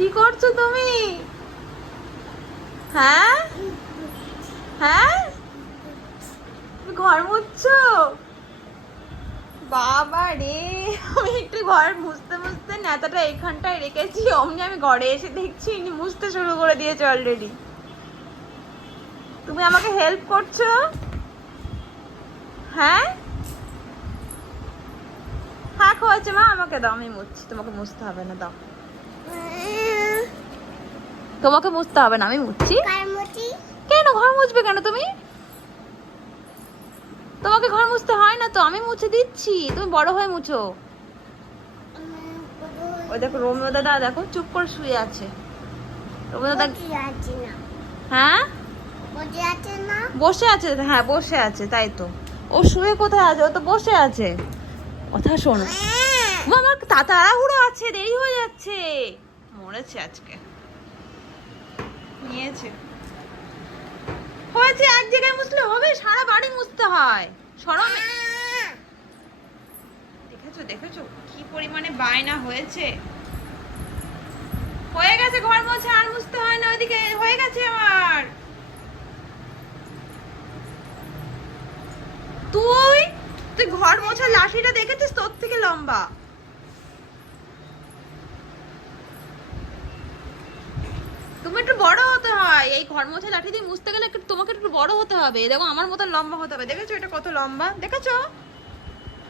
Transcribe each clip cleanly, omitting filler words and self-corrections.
কি করছো তুমি? হ্যাঁ হ্যাঁ, তুমি ঘর মুছছো? বাবা রে, আমি একটু ঘর মুছতে মুছতে নেতাটা এখানটায় রেখেছি, অমনি আমি ঘরে এসে দেখছি ইনি মুছতে শুরু করে দিয়েছে অলরেডি। তুমি আমাকে হেল্প করছো? হ্যাঁ হ্যাঁ, হয়েছে মা, আমাকে দাও, আমি মুছছি, তোমাকে মুছতে হবে না, দাও। তোমাকে মুছতে হবে না, আমি মুছছি। কেন ঘর মুছবে কেন তুমি? তোমাকে ঘর মুছতে হয় না তো, আমি মুছে দিচ্ছি, তুমি বড় হয়ে মুছো। ওই দেখো রোমিও দাদা, দেখো চুপ করে শুয়ে আছে। রোমিও দাদা হ্যাঁ বসে আছে, হ্যাঁ বসে আছে, তাই তো। ও শুয়ে কোথায় আছে? ও তো বসে আছে। কথা শোনো, আমার তাড়াহুড়ো আছে, দেরি হয়ে যাচ্ছে। মরেছে আজকে, নিয়েছে। হয়েছে, এক জায়গায় মুছলে হবে? সারা বাড়ি মুছতে হয়। শরম, দেখেছো দেখেছো কি পরিমাণে বায়না হয়েছে। হয়ে গেছে ঘর মোছা, আর মুছতে হয় না, ওইদিকে হয়ে গেছে আমার। তুই তুই ঘর মোছা লাঠিটা দেখেছিস? তোর থেকে লম্বা। তুমি একটু বড় হতে হয়, এই ঘর মোছা লাঠি দিয়ে মুছতে গেলে একটু তোমাকে একটু বড় হতে হবে। দেখো আমার মতো লম্বা হতে হবে, দেখেছো এটা কত লম্বা, দেখেছো?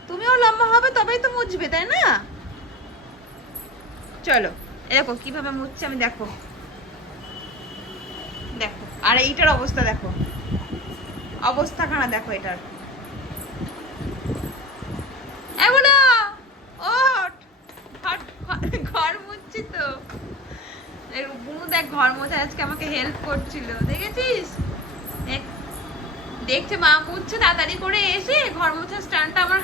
তুমিও লম্বা হবে তবেই তো মুছবে, তাই না? চলো, দেখো কিভাবে মুছছে আমি, দেখো দেখো। আর এইটার অবস্থা দেখো, অবস্থাখানা দেখো এটার। বলো, ওঠ, ঘর মুছছি তো। বুনু দেখ ঘর মোছা আজকে আমাকে হেল্প করছিল, দেখেছিস? দেখছে মা মুছছে, তাড়াতাড়ি করে এসে ঘর মোছা স্ট্যান্ডটা আমার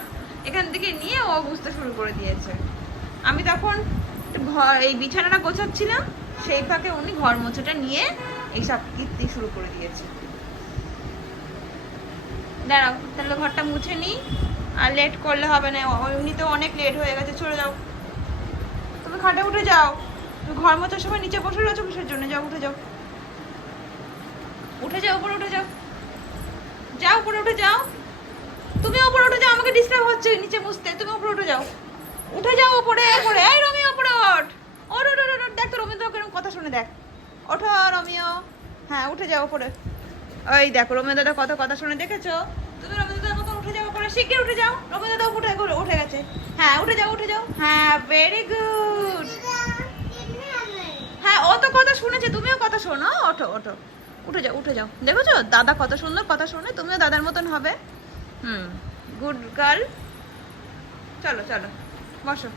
এখান থেকে নিয়ে ও বুঝতে শুরু করে দিয়েছে। আমি তখন এই বিছানাটা গোছাচ্ছিলাম, সেই ফাঁকে উনি ঘর মোছাটা নিয়ে এইসব কীর্তি শুরু করে দিয়েছে। দাঁড়াও তাহলে ঘরটা মুছে নি, আর লেট করলে হবে না, এমনিতেও অনেক লেট হয়ে গেছে। চলে যাও, তুমি খাটে উঠে যাও। তুমি ঘর মোছার সময় নিচে বসে রয়েছো কিসের জন্য? যাও উঠে যাও, উঠে যাও, উপরে উঠে যাও, যাও উপরে উঠে যাও। তুমি উপরে উঠে যাও, আমাকে ডিস্টার্ব হচ্ছে নিচে মুছতে, তুমি উপরে উঠে যাও, উঠে যাও উপরে উপরে। এই রোমিও উপরে ওঠ, ওঠ ওঠ ওঠ ওঠ। দেখ তো রোমিও তো কিরকম কথা শুনে, দেখ। ওঠো রোমিও, হ্যাঁ উঠে যাও উপরে। ওই দেখো রোমিও দাদা কত কথা শুনে, দেখেছো? তুমি রোমিও দাদার মতো উঠে যাও উপরে, শিগগির উঠে যাও। রোমিও দাদা উঠে উঠে গেছে, হ্যাঁ উঠে যাও উঠে যাও, হ্যাঁ ভেরি গুড। হ্যাঁ ও তো কথা শুনেছে, তুমিও কথা শোনো, ওঠো ওঠো, উঠে যাও উঠে যাও। দেখেছো দাদা কত সুন্দর কথা শোনে, তুমিও দাদার মতন হবে। Good girl. চলো চলো বসো,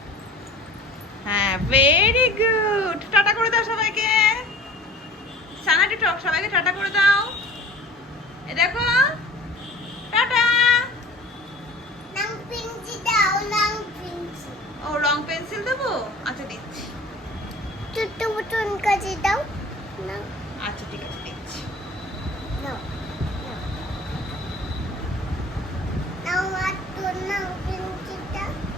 হ্যাঁ ভেরি গুড। টাটা করে দাও সবাইকে, সানাটি টক সবাইকে টাটা করে দাও। এ দেখো, টাটা। ও রং পেন্সিল দেবো, আচ্ছা দিচ্ছি। ছোট্ট মতন কাজে দাও না। আচ্ছা ঠিক আছে দিচ্ছি। নাও।